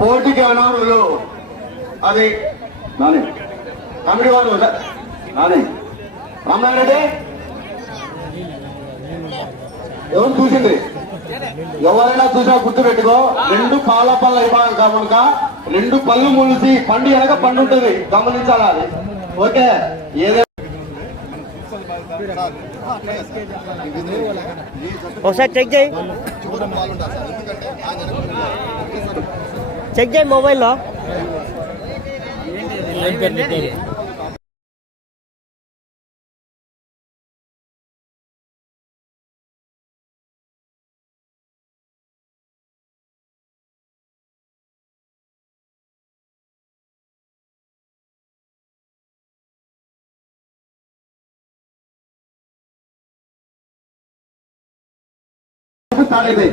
పోటీకి అనర్హులు అది నాని. కమిటీ వారు నాని. రామారెడ్డి ఎవరు చూసింది? ఎవరైనా చూసా గుర్తు పెట్టుకో రెండు పాల పళ్ళ ఇవ్వాలి కనుక రెండు పళ్ళు ములిసి పండు వెనక పండు ఉంటుంది. గమనించాలి అది? ఓకే. ఏదైనా ఒకసారి చెక్ చేయి. చెక్ చేయి మొబైల్లో తాగేది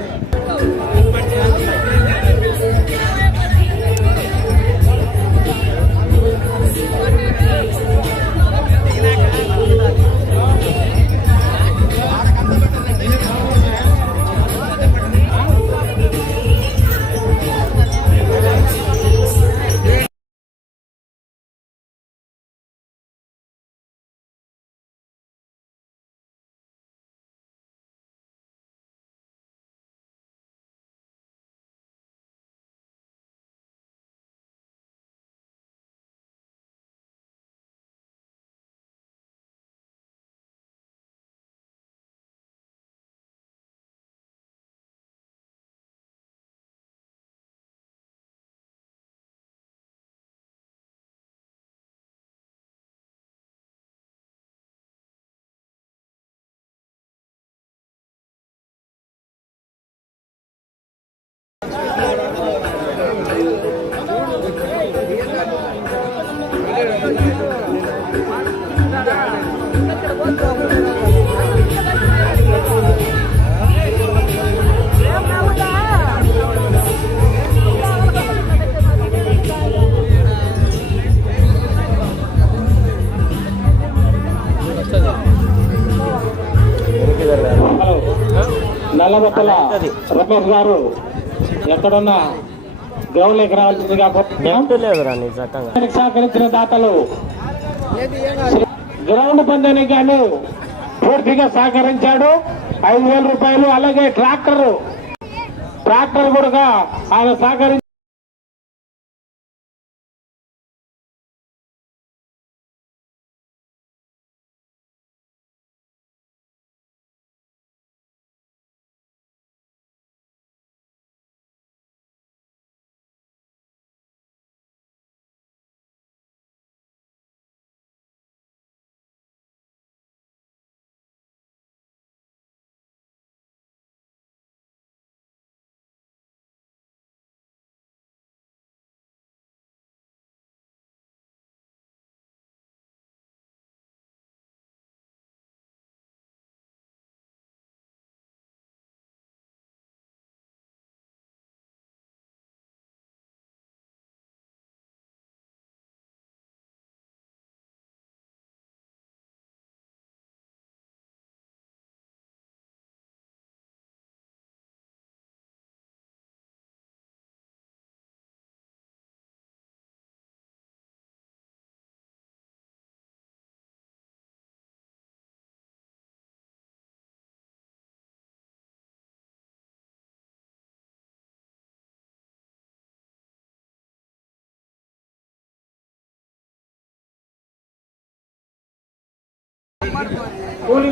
నల్లబొత్తల రమేష్ గారు ఎక్కడున్నా గ్రౌండ్లోకి రావాల్సిందిగా సహకరించిన దాతలు గ్రౌండ్ పందానికి గాను పూర్తిగా సహకరించాడు. ఐదు వేల రూపాయలు అలాగే ట్రాక్టర్. ట్రాక్టర్ కూడా ఆయన సహకరించి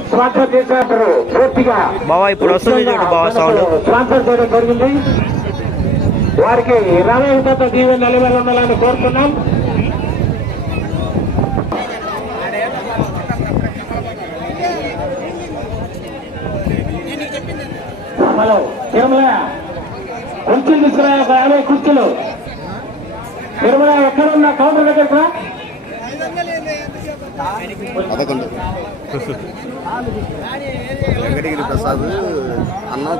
స్పాన్సర్ చేశారు. పూర్తిగా బావా ఇప్పుడు వస్తుంది చూడు బావా సౌండ్ స్పాన్సర్ చేయడం జరిగింది. వారికి దీవెన నిలబడి ఉండాలని కోరుతున్నాం. హలో తిరుమల కుర్చీలు తీసుకురా ఒక యాభై కుర్చీలు. తిరుమల ఎక్కడున్నా కౌంటర్ దగ్గర. పదకొండు வெங்கடகிரி பிரசாத் அண்ணா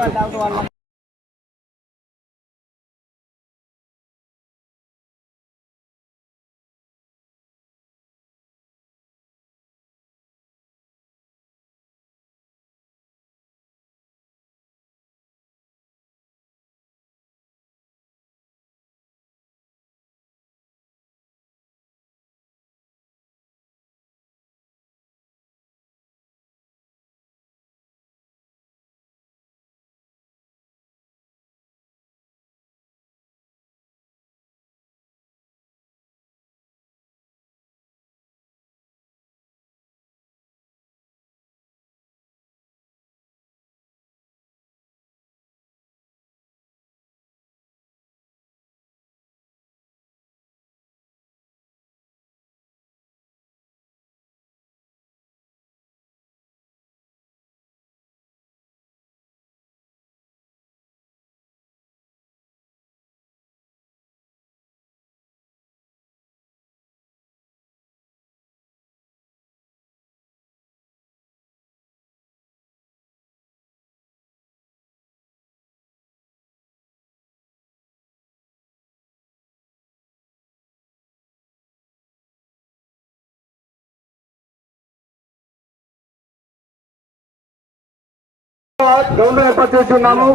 గ్రౌండ్ ఏర్పాటు చేసి ఉన్నాము.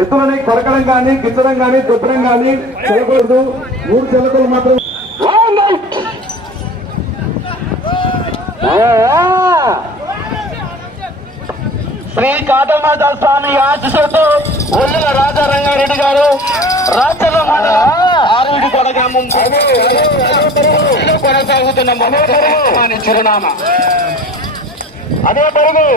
ఎద్దులని కొరకడం కానీ గిచ్చడం కానీ దొబ్బడం కానీ చేయకూడదు. మూడు చిలకలు మాత్రం శ్రీ కాటమాత స్వామి ఆశీస్సుతో ఒల్లుల రాజారంగారెడ్డి గారు రాచల ఆరుడి కొడ గ్రామం కొనసాగుతున్న చిరునామా. అదే పరుగు.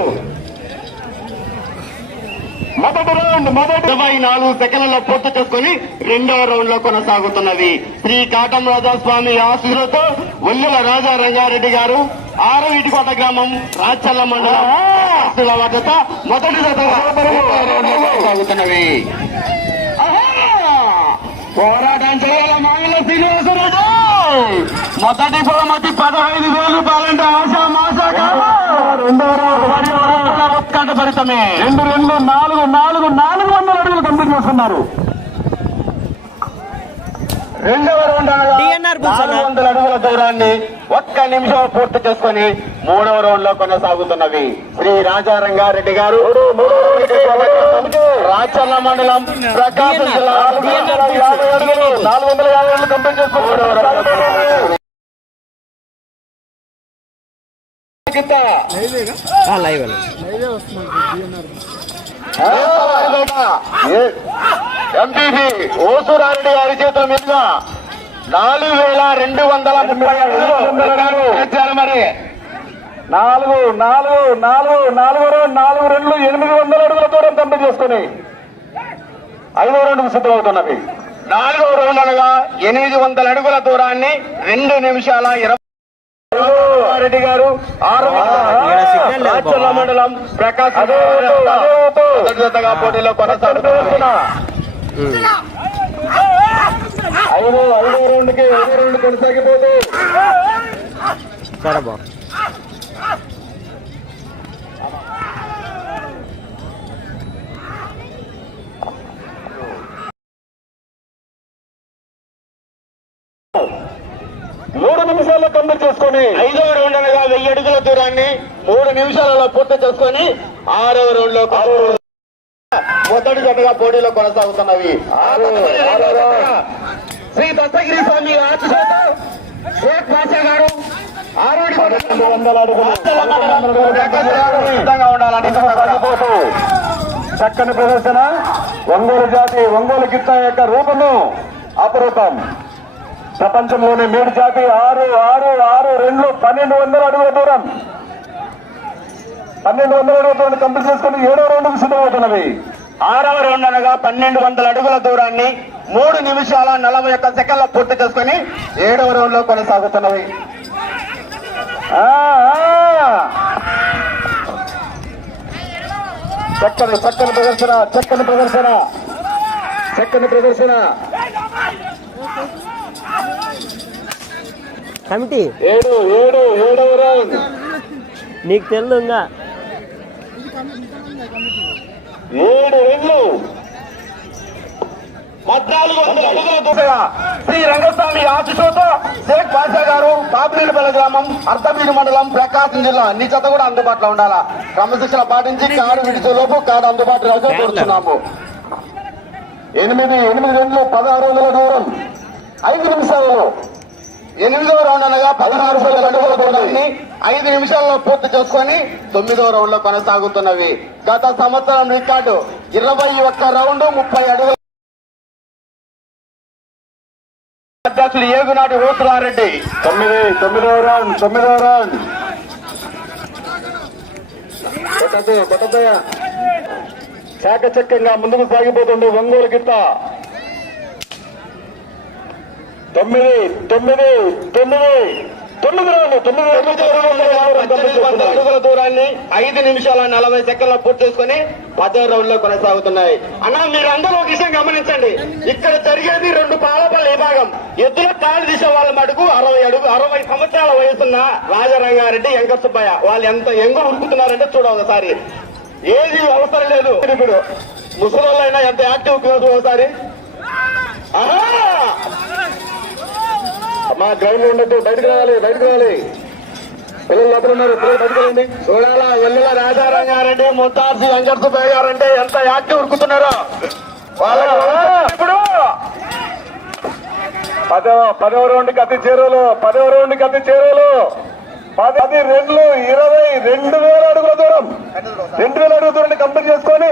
మొదటి రౌండ్ మొదటి ఇరవై నాలుగు సెకండ్లలో పూర్తి చేసుకుని రెండవ రౌండ్లో కొనసాగుతున్నది శ్రీ కాటం రాజా స్వామి ఆశీస్సులతో ఒల్లుల రాజా రంగారెడ్డి గారు ఆరో ఇటుకోట గ్రామం రాచల్ల మండలం. వద్దత మొదటి కొనసాగుతున్నవి! పోరాటం చేయాల మామూలు శ్రీనివాసరాజు మొదటి బహుమతి పదహైదు వేల రూపాయలంటే ఆశా మాసా రౌండ్ ఉత్కంఠ భరితమే రెండు రెండు నాలుగు నాలుగు నాలుగు వందల అడుగులు కంప్లీట్ చేస్తున్నారు. రెండవ రౌండ్. నాలుగు వందల అడుగుల దూరాన్ని ఒక్క నిమిషం పూర్తి చేసుకుని మూడవ రౌండ్లో కొనసాగుతున్నవి. శ్రీ రాజా రంగారెడ్డి గారు రాచల్ల మండలం ప్రకాశం జిల్లా నాలుగు వందల యాభై కంప్లీట్ చేసుకున్నారు లైవ్ ఎంపీపీ ఓసురారెడ్డి గారి చేతుల మీదుగా నాలుగు వేల రెండు వందల ముప్పై మరి నాలుగు నాలుగు నాలుగు నాలుగు నాలుగు రెండు ఎనిమిది వందల అడుగుల దూరం కంప్లీట్ చేసుకుని ఐదో రెండు సిద్ధమవుతున్నవి నాలుగో రౌండ్ అనగా ఎనిమిది వందల అడుగుల దూరాన్ని రెండు నిమిషాల ఇరవై రెడ్డి గారు. రాచర్ల మండలం ప్రకాశం పోటీలో కొనసాగుతున్నా ఐదు ఐదో రౌండ్కి ఐదో రౌండ్ కొనసాగిపోతూ సరే బా మూడు నిమిషాల్లో కంప్లీట్ చేసుకొని ఐదో రౌండ్ అనగా వెయ్యి అడుగుల దూరాన్ని మూడు నిమిషాలలో పూర్తి చేసుకొని ఆరవ రౌండ్లో మొదటి జట్టుగా పోటీలో కొనసాగుతున్నవి. శ్రీ దత్తగిరి స్వామి ఆశీస్సులతో షేక్ గారు. వందల చక్కని ప్రదర్శన. ఒంగోలు జాతి ఒంగోలు గిత్త యొక్క రూపము అపరూపం. ప్రపంచంలోని మేడు జాతి ఆరు ఆరు ఆరు రెండు పన్నెండు వందల అడుగుల దూరం. పన్నెండు వందల అడుగుల దూరం కంప్లీట్ చేసుకుని ఏడో రౌండ్కి సిద్ధమవుతున్నవి ఆరవ రౌండ్ అనగా పన్నెండు వందల అడుగుల దూరాన్ని మూడు నిమిషాల నలభై ఒక్క సెకండ్ల పూర్తి చేసుకుని ఏడవ రౌండ్లో కొనసాగుతున్నవి. చక్కని చక్కని ప్రదర్శన చక్కని ప్రదర్శన చక్కని ప్రదర్శన. కమిటీ. ఏడు ఏడు ఏడవ రౌండ్. నీకు ఇంకా ఏడు రెండు పద్నాలుగు వందల అడుగుల దూరంగా శ్రీ రంగస్వామి ఆశీస్సులతో షేక్ బాషా గారు పాపినేనిపల్లి గ్రామం అర్ధమీడి మండలం ప్రకాశం జిల్లా. అన్ని చెత్త కూడా అందుబాటులో ఉండాలా? క్రమశిక్షణ పాటించి కారు విడిచేలోపు కారు అందుబాటులో కోరుతున్నాము ఎనిమిది ఎనిమిది రెండు పదహారు వందల దూరం. ఐదు నిమిషాల్లో ఎనిమిదవ రౌండ్ అనగా పదహారు వందల అడుగుల దూరాన్ని ఐదు నిమిషాల్లో పూర్తి చేసుకొని తొమ్మిదో రౌండ్లో కొనసాగుతున్నవి. గత సంవత్సరం రికార్డు ఇరవై ఒక్క రౌండ్ ముప్పై అడుగుల అధ్యక్షులు ఏగునాటి ఓసులారెడ్డి తొమ్మిది తొమ్మిదవ రౌండ్ తొమ్మిదవ రౌండ్. చాకచక్యంగా ముందుకు సాగిపోతుండే ఒంగోలు గిత్త. తొమ్మిది తొమ్మిది తొమ్మిది. తొమ్మిది రోజులు తొమ్మిది రౌండ్లు అడుగుల దూరాన్ని ఐదు నిమిషాల నలభై సెకండ్ల పూర్తి చేసుకుని పదో రౌండ్లో కొనసాగుతున్నాయి. అన్న మీరు అందరూ ఒక విషయం గమనించండి. ఇక్కడ జరిగేది రెండు పాలపల్లి విభాగం ఎద్దుల కాలు తీసే వాళ్ళ మటుకు అరవై అడుగు అరవై సంవత్సరాల వయసున్న రాజరంగారెడ్డి వెంకట సుబ్బయ్య వాళ్ళు ఎంత ఎంగ ఉరుకుతున్నారంటే చూడ ఒకసారి. ఏది అవసరం లేదు. ఇప్పుడు ముసలోళ్ళైనా ఎంత యాక్టివ్ ఒకసారి? ఆహా! మా గ్రౌండ్లో ఉండొద్దు బయటకు రావాలి బయటకు రావాలి. పిల్లలు ఎక్కడున్నారు పిల్లలు బయటకెళ్ళండి చూడాలా వెల్లుల రాజారంగారెడ్డి ముత్తార్సి వెంకటసుబ్బయ్య గారంటే ఎంత యాక్టివ్ ఉరుకుతున్నారో. ఇప్పుడు. పదవ పదవ రౌండ్కి అతి చేరువలు పదవ రౌండ్కి అతి చేరువలు. పది పది రెండు ఇరవై రెండు వేల అడుగుల దూరం. రెండు వేల అడుగుల దూరాన్ని కంప్లీట్ చేసుకొని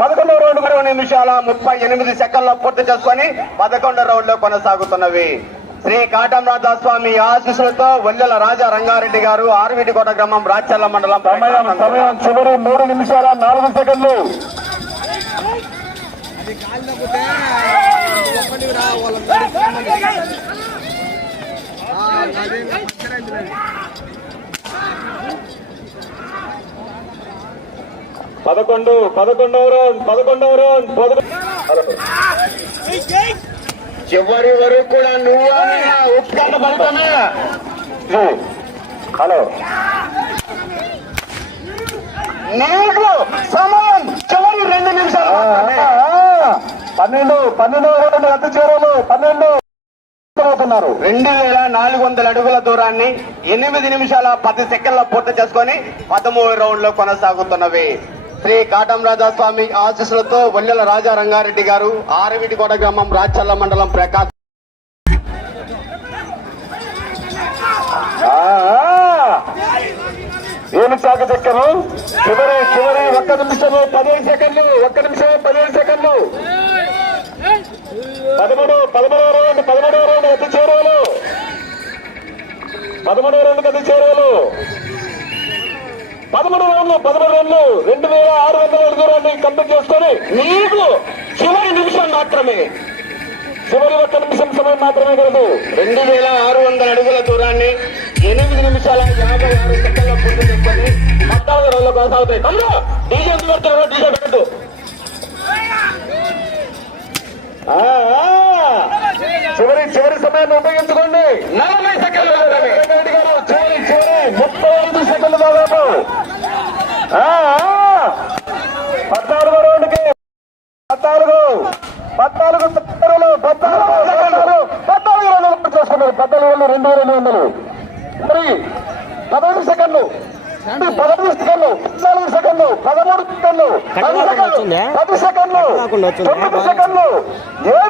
పదకొండవ రౌండ్ ఇరవై నిమిషాల ముప్పై ఎనిమిది సెకండ్లో పూర్తి చేసుకొని పదకొండవ రౌండ్లో కొనసాగుతున్నవి. శ్రీ కాటంరాజా స్వామి ఆశీస్సులతో వల్లెల రాజా రంగారెడ్డి గారు ఆర్విటికోట గ్రామం రాచర్ల మండలం సమయం సమయం చివరి మూడు నిమిషాల నాలుగు సెకండ్లు. పదకొండు పదకొండవ రౌండ్ పదకొండవ రౌండ్ పదకొండు. చివరి వరకు కూడా నువ్వు ఉత్కంఠ పడతానే? హలో. నీకు సమయం. చివరి రెండు నిమిషాలు పన్నెండు పన్నెండు రెండు రద్దు చేరువలు పన్నెండు అవుతున్నారు. రెండు వేల నాలుగు వందల అడుగుల దూరాన్ని ఎనిమిది నిమిషాల పది సెకండ్ల పూర్తి చేసుకొని పదమూడు రౌండ్లో కొనసాగుతున్నవి. శ్రీ కాటం రాజాస్వామి ఆశీస్సులతో వల్లెల రాజా రంగారెడ్డి గారు ఆరవిటికోట గ్రామం రాచల్ల మండలం ప్రకాశ్. ఏమి సాగు చివరి చివరి ఒక్క నిమిషము పదిహేను సెకండ్లు ఒక్క నిమిషం పదిహేను సెకండ్లు. పదమూడు పదమూడవ రౌండ్ పదమూడవ రౌండ్ అతి చేరువలు పదమూడవ రౌండ్ అతి చేరువలు పదమూడు రౌండ్లు పదమూడు రౌండ్లు రెండు వేల ఆరు వందల అడుగు దూరాన్ని కంప్లీట్ చేసుకొని నీకు చివరి నిమిషం మాత్రమే. చివరి ఒక్క నిమిషం సమయం మాత్రమే కలదు. రెండు వేల ఆరు వందల అడుగుల దూరాన్ని ఎనిమిది నిమిషాల యాభై ఆరు సెకండ్ల పూర్తి చేసుకొని పద్నాలుగు రోజులు కొనసాగుతాయి. తమ్ముడు డీజే ఎందుకు డీజే పెట్టు చివరి చివరి సమయాన్ని ఉపయోగించుకోండి. నలభై సెకండ్లు చివరి చివరి ముప్పై ఐదు సెకండ్లు దాదాపు. పద్నాలుగో రౌండ్కి పద్నాలుగు పద్నాలుగు సెకండ్లు పద్నాలుగు పద్నాలుగు రెండు వందలు చేసుకున్నారు. పద్నాలుగు వేలు రెండు రెండు వందలు. మరి పదహైదు సెకండ్లు పదహైదు సెకండ్లు పద్నాలుగు సెకండ్లు పదమూడు సెకండ్లు పది సెకండ్లు? తొమ్మిది సెకండ్లు ఏడు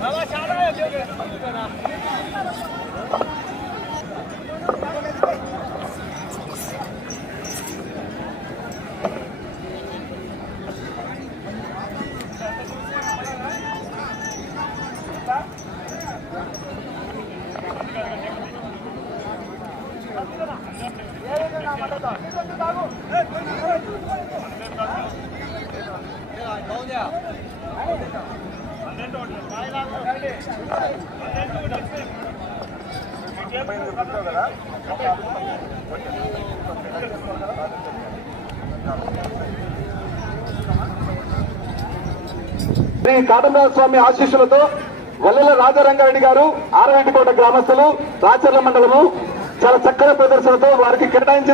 来吧，下边儿有证，在哪？శ్రీ కాటమరాజ స్వామి ఆశీస్సులతో వల్లెల రాజారంగారెడ్డి గారు ఆరవేటికోట గ్రామస్తులు రాచర్ల మండలము చాలా చక్కని ప్రదర్శనతో వారికి కేటాయించిన